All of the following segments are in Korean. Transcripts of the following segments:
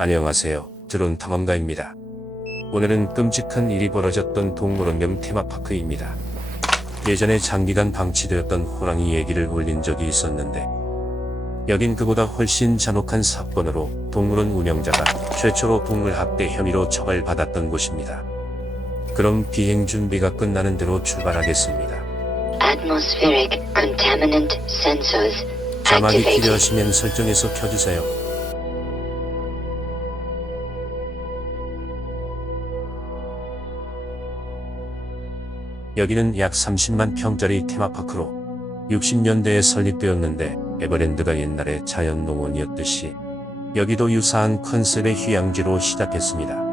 안녕하세요. 드론 탐험가입니다. 오늘은 끔찍한 일이 벌어졌던 동물원경 테마파크입니다. 예전에 장기간 방치되었던 호랑이 얘기를 올린 적이 있었는데 여긴 그보다 훨씬 잔혹한 사건으로 동물원 운영자가 최초로 동물학대 혐의로 처벌받았던 곳입니다. 그럼 비행 준비가 끝나는 대로 출발하겠습니다. Atmospheric contaminant sensors 자막이 activated. 필요하시면 설정해서 켜주세요. 여기는 약 30만 평짜리 테마파크로 60년대에 설립되었는데 에버랜드가 옛날에 자연농원이었듯이 여기도 유사한 컨셉의 휴양지로 시작했습니다.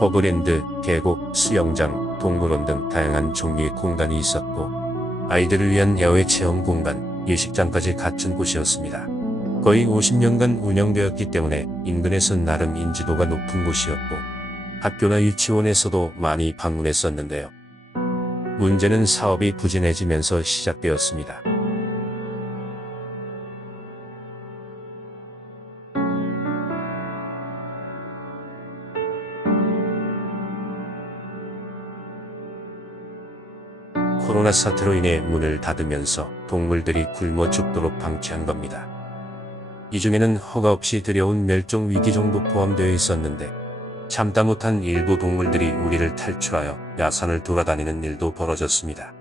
호그랜드, 계곡, 수영장, 동물원 등 다양한 종류의 공간이 있었고 아이들을 위한 야외 체험 공간, 예식장까지 갖춘 곳이었습니다. 거의 50년간 운영되었기 때문에 인근에서 나름 인지도가 높은 곳이었고 학교나 유치원에서도 많이 방문했었는데요. 문제는 사업이 부진해지면서 시작되었습니다. 코로나 사태로 인해 문을 닫으면서 동물들이 굶어 죽도록 방치한 겁니다. 이 중에는 허가 없이 들여온 멸종 위기종도 포함되어 있었는데 참다 못한 일부 동물들이 우리를 탈출하여 야산을 돌아다니는 일도 벌어졌습니다.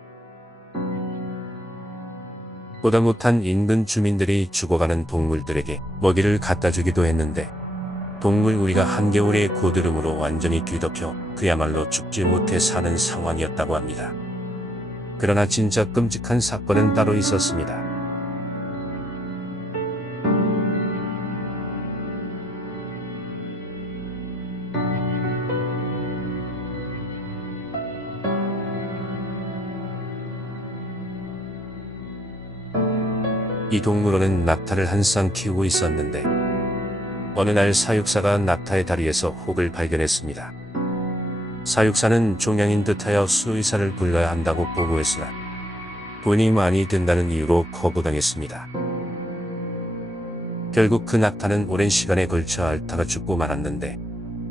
보다 못한 인근 주민들이 죽어가는 동물들에게 먹이를 갖다 주기도 했는데 동물 우리가 한겨울의 고드름으로 완전히 뒤덮여 그야말로 죽지 못해 사는 상황이었다고 합니다. 그러나 진짜 끔찍한 사건은 따로 있었습니다. 이 동물원은 낙타를 한 쌍 키우고 있었는데 어느 날 사육사가 낙타의 다리에서 혹을 발견했습니다. 사육사는 종양인 듯하여 수의사를 불러야 한다고 보고했으나 돈이 많이 든다는 이유로 거부당했습니다. 결국 그 낙타는 오랜 시간에 걸쳐 앓다가 죽고 말았는데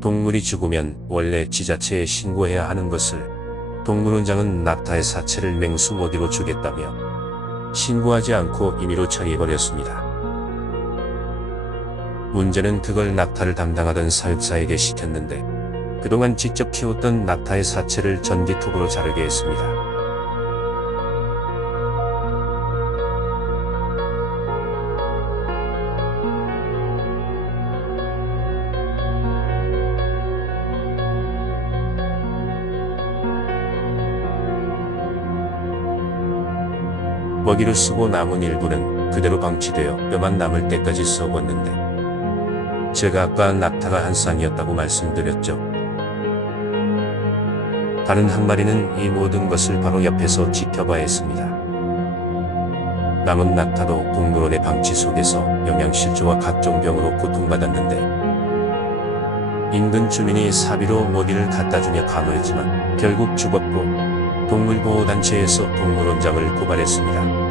동물이 죽으면 원래 지자체에 신고해야 하는 것을 동물원장은 낙타의 사체를 맹수 먹이로 주겠다며 신고하지 않고 임의로 처리해버렸습니다. 문제는 그걸 낙타를 담당하던 사육사에게 시켰는데 그동안 직접 키웠던 낙타의 사체를 전기톱으로 자르게 했습니다. 먹이를 쓰고 남은 일부는 그대로 방치되어 뼈만 남을 때까지 썩었는데 제가 아까 낙타가 한 쌍이었다고 말씀드렸죠. 다른 한 마리는 이 모든 것을 바로 옆에서 지켜봐야 했습니다. 남은 낙타도 동물원의 방치 속에서 영양실조와 각종 병으로 고통받았는데 인근 주민이 사비로 먹이를 갖다주며 간호했지만 결국 죽었고 동물보호단체에서 동물원장을 고발했습니다.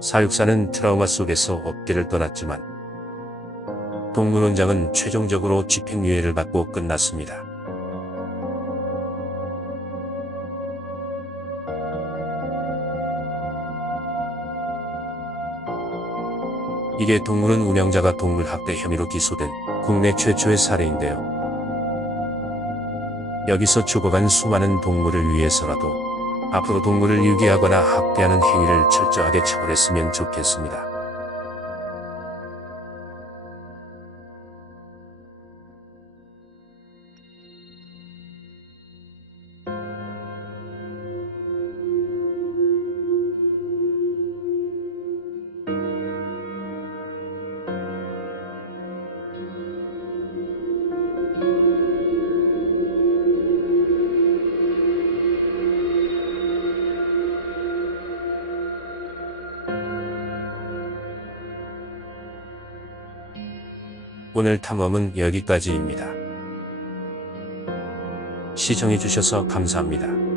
사육사는 트라우마 속에서 업계를 떠났지만 동물원장은 최종적으로 집행유예를 받고 끝났습니다. 이게 동물원 운영자가 동물학대 혐의로 기소된 국내 최초의 사례인데요. 여기서 죽어간 수많은 동물을 위해서라도 앞으로 동물을 유기하거나 학대하는 행위를 철저하게 처벌했으면 좋겠습니다. 오늘 탐험은 여기까지입니다. 시청해주셔서 감사합니다.